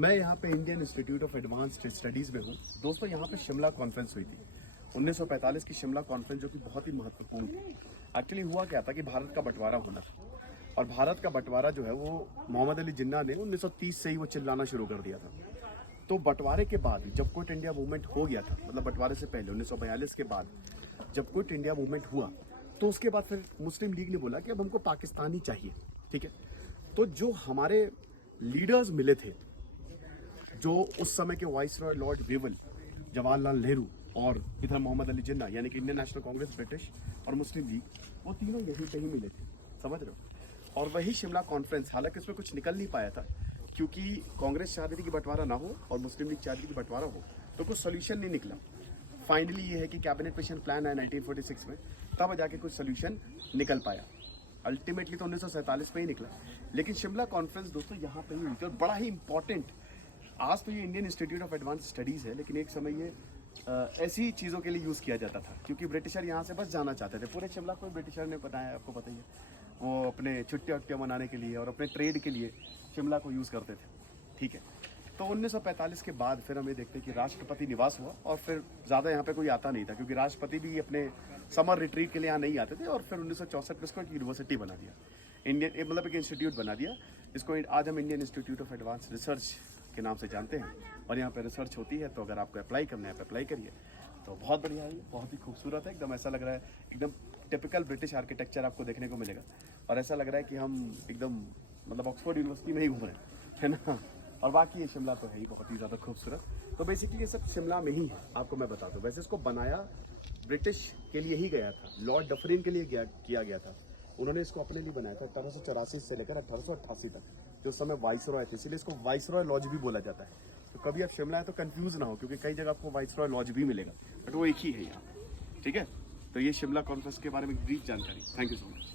मैं यहाँ पे Indian institute of advanced studies में हूँ। दोस्तों, यहाँ पे शिमला कॉन्फ्रेंस हुई थी 1945 की शिमला कॉन्फ्रेंस, जो कि बहुत ही महत्वपूर्ण थी। एक्चुअली हुआ क्या था कि भारत का बंटवारा होना था, और भारत का बंटवारा जो है वो मोहम्मद अली जिन्ना ने 1930 से ही वो चिल्लाना शुरू कर दिया था। तो बंटवारे के बाद जब क्विट इंडिया मूवमेंट हो गया था, मतलब बंटवारे से पहले 1942 के बाद जब क्विट इंडिया मूवमेंट हुआ, तो उसके बाद फिर मुस्लिम लीग ने बोला कि अब हमको पाकिस्तान ही चाहिए। ठीक है, तो जो हमारे लीडर्स मिले थे, जो उस समय के viceroy Lord Wavell, Jawaharlal Nehru और इधर मोहम्मद अली जिन्ना, यानी कि इंडियन नेशनल कांग्रेस, ब्रिटिश और मुस्लिम लीग, वो तीनों यहीं पे ही मिले थे, समझ रहे हो। और वही शिमला कॉन्फ्रेंस, हालांकि उसमें कुछ निकल नहीं पाया था क्योंकि कांग्रेस चाह रही थी कि बंटवारा ना हो और मुस्लिम लीग चाह रही थी कि बंटवारा हो, तो कुछ सोल्यूशन नहीं निकला। फाइनली ये है कि कैबिनेट मिशन प्लान है 1946 में, तब जाके कुछ सोल्यूशन निकल पाया। अल्टीमेटली तो 1947 में ही निकला। लेकिन शिमला कॉन्फ्रेंस दोस्तों यहाँ पे ही हुई थी, और बड़ा ही इंपॉर्टेंट। आज तो ये Indian institute of advance studies है, लेकिन एक समय ये ऐसी चीज़ों के लिए यूज़ किया जाता था क्योंकि ब्रिटिशर यहाँ से बस जाना चाहते थे। पूरे शिमला को ब्रिटिशर ने बनाया, आपको पता ही है। वो अपने छुट्टियाँ वट्टियाँ मनाने के लिए और अपने ट्रेड के लिए शिमला को यूज़ करते थे। ठीक है, तो 1945 के बाद फिर हम ये देखते हैं कि राष्ट्रपति निवास हुआ, और फिर ज़्यादा यहाँ पे कोई आता नहीं था क्योंकि राष्ट्रपति भी अपने समर रिट्रीट के लिए यहाँ नहीं आते थे। और फिर 1964 में इसको एक यूनिवर्सिटी बना दिया, इंडियन, मतलब एक इंस्टीट्यूट बना दिया, जिसको आज हम Indian institute of advance research के नाम से जानते हैं। और यहाँ पे रिसर्च होती है, तो अगर आपको अप्लाई करना है, आप अप्लाई करिए। तो बहुत बढ़िया है, बहुत ही खूबसूरत है, एकदम ऐसा लग रहा है, एकदम टिपिकल ब्रिटिश आर्किटेक्चर आपको देखने को मिलेगा। और ऐसा लग रहा है कि हम एकदम, मतलब ऑक्सफोर्ड यूनिवर्सिटी में ही घूम रहे हैं, है ना। और बाकी ये शिमला तो है ही बहुत ही ज़्यादा खूबसूरत। तो बेसिकली ये सब शिमला में ही है, आपको मैं बता दूँ। वैसे इसको बनाया ब्रिटिश के लिए ही गया था, लॉर्ड डफरिन के लिए किया गया था। उन्होंने इसको अपने लिए बनाया था 1884 से लेकर 1888 तक, जो समय वाइसरॉय थे, इसलिए इसको वाइसरॉय लॉज भी बोला जाता है। तो कभी आप शिमला है तो कंफ्यूज ना हो, क्योंकि कई जगह आपको वाइसरॉय लॉज भी मिलेगा, बट वो एक ही है यहाँ। ठीक है, तो ये शिमला कॉन्फ्रेंस के बारे में ब्रीफ जानकारी। Thank you so much.